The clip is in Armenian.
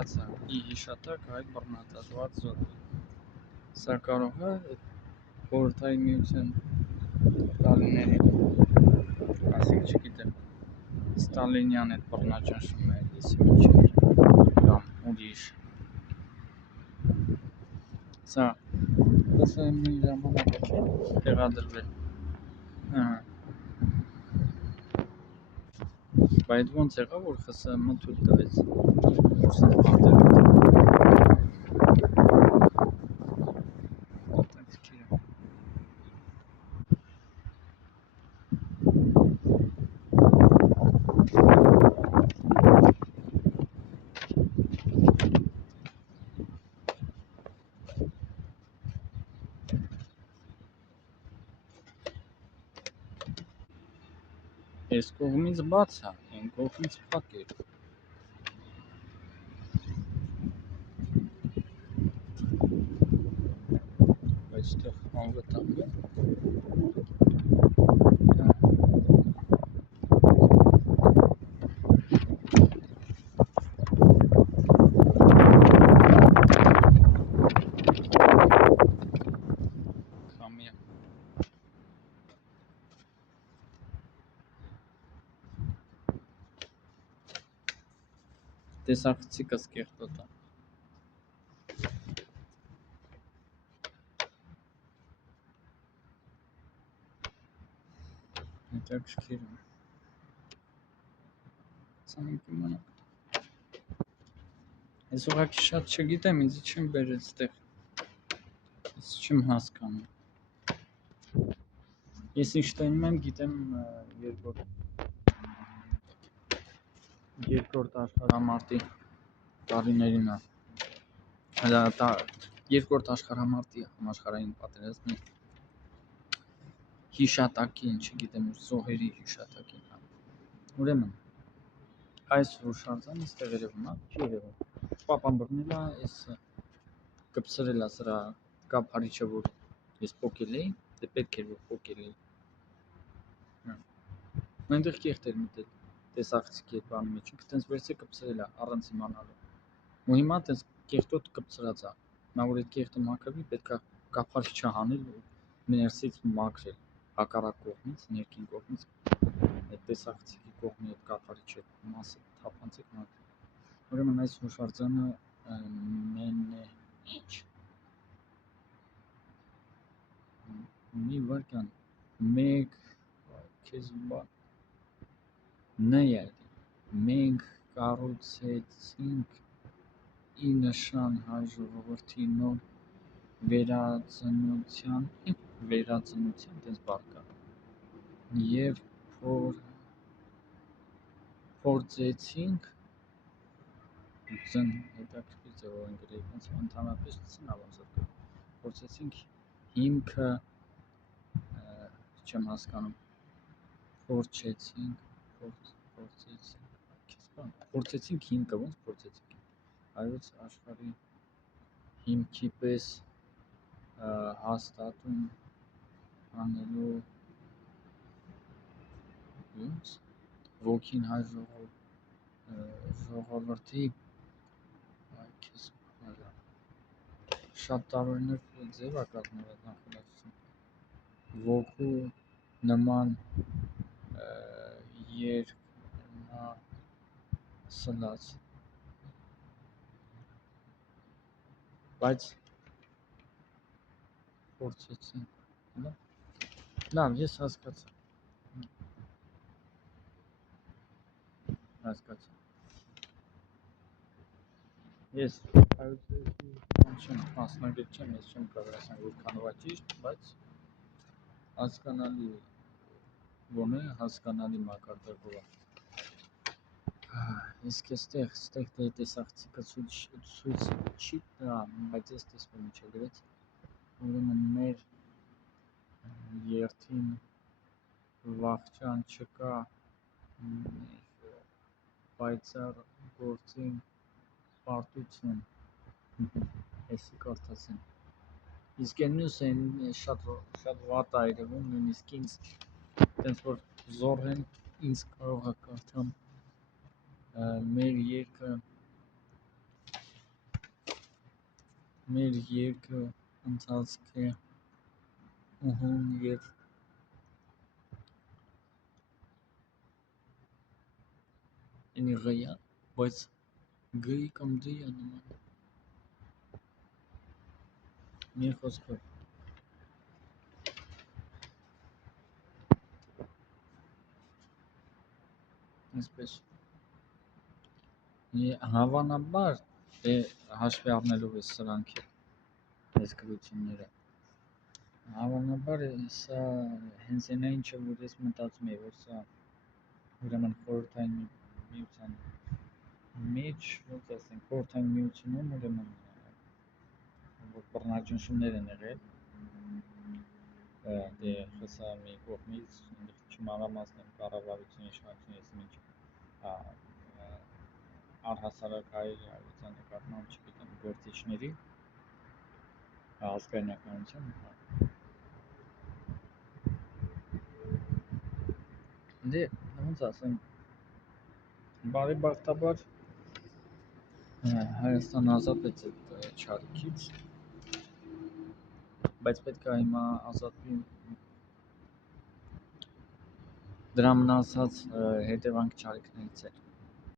վերացա ի հիշատակ այդ բռնատատված զորի։ Սա կարող է խորհրդային միության տարիների, ասենք չգիտեմ, Ստալինյան այդ բռնաճնշումներից կամ ուրիշ։ Սա ՏՍՄ-ի ժամանակ է տեղադրվել։ Բայց ոնց եղավ, որ ԽՍՀՄ թույլ տվեց որսից Այս կողմից բաց է, այն կողմից փակ է։ Բայց այդտեղ անվտանգ է։ Քամի է։ Տեսախցիկս կեղտոտ է։ Հետաքրքիր է։ Ցանկ իմանալ։ Ես ուղղակի շատ չգիտեմ, ինձ չեմ բերել այդտեղ։ Ես չեմ հասկանում։ Ես ինչ տենում եմ, գիտեմ երկրորդ աշխարհամարտի տարիներին է։ Երկրորդ աշխարհամարտի համաշխարհային պատերազմի հիշատակին, չգիտեմ, զոհերի հիշատակին։ Ուրեմն այս հուշարձանը այստեղ երևում է, չի երևում։ Պապան բռնել է, ես կպցրել է սրա կափարիչը, որ ես փոկել էի, դե պետք էր որ փոկել էի։ Այնտեղ կեղտ էր մտել, տեսախցիկի այդ բանի մեջ, ինքը տենց վերցրել կպցրել է առանց իմանալու։ Ու հիմա տենց կեղտոտ կպցրած է։ Նա որ այդ կեղտը մաքրվի, պետք է կափարիչը հանել ու ներսից մաքրել, հակառակ կողմից, ներքին կողմից այդ տեսախցիկի կողմի այդ կափարիչը մասը թափանցիկ մաքրել։ Ուրեմն այս հուշարձանը ինչ մի վարքան մեկ քեզ բան մենք կառուցեցինք ի նշան հայ ժողովրդի նոր վերածնության տես բարկա և փորձեցինք հետաքրքիր ձևով են գրել, ոնց ընդհանրապես ոնց փորձեցինք հիմքը չեմ հասկանում փորձեցինք հիմքը ոնց փորձեցինք հայոց աշխարհի հիմքի պես հաստատում անելու ոնց ոգին հայ ժողովրդի շատ տարօրինակ ձև է կազմել նախադասություն ոգու նման երկնասլաց բայց փորձեցին լավ ես հասկացա ես չեմ մասնագետ չեմ, ես չեմ կարող ասեմ որքանով է ճիշտ, բայց հասկանալի ոնե հասկանալի մակարդակով է։ Իսկ այստեղ տեսախցիկը ցույց չի տա, բայց ես տեսնում ինչ է գրեց։ Ուրեմն մեր երթին վախճան չկա, պայծառ գործին պարտություն, էսի կարդացին։ Իսկ այն մյուսը շատ վատ է երևում, նույնիսկ ինձ տենց որ զոռեն ինձ կարող է կարդամ մեր երկը մեր երկը ընթացք է ուհուն և ինի ղյա, բայց գի կամ դի է նման, մի խոսքով, այսպես, հավանաբար, հաշվի առնելով այս սրանք է, այս գրությունները, հավանաբար սա հենց այն է, ինչը որ ես մտածում եմ, որ սա ուրեմն խորհրդային միության մեջ, ոնց ասենք, խորհրդային միությունում ուրեմն որ բռնաճնշումներ են եղել, դե ԽՍՀՄ-ի կողմից, չմանրամասն կառավարության իշխանության ես մինչ առհասարակ հայության նկատմամբ, չգիտեմ, գործիչների ազգայնականության, դե ոնց ասեմ, բարեբախտաբար Հայաստանը ազատվեց այդ չարիքից, բայց պետք է հիմա ազատվի դրա մնացած հետևանք չարիքներից էլ,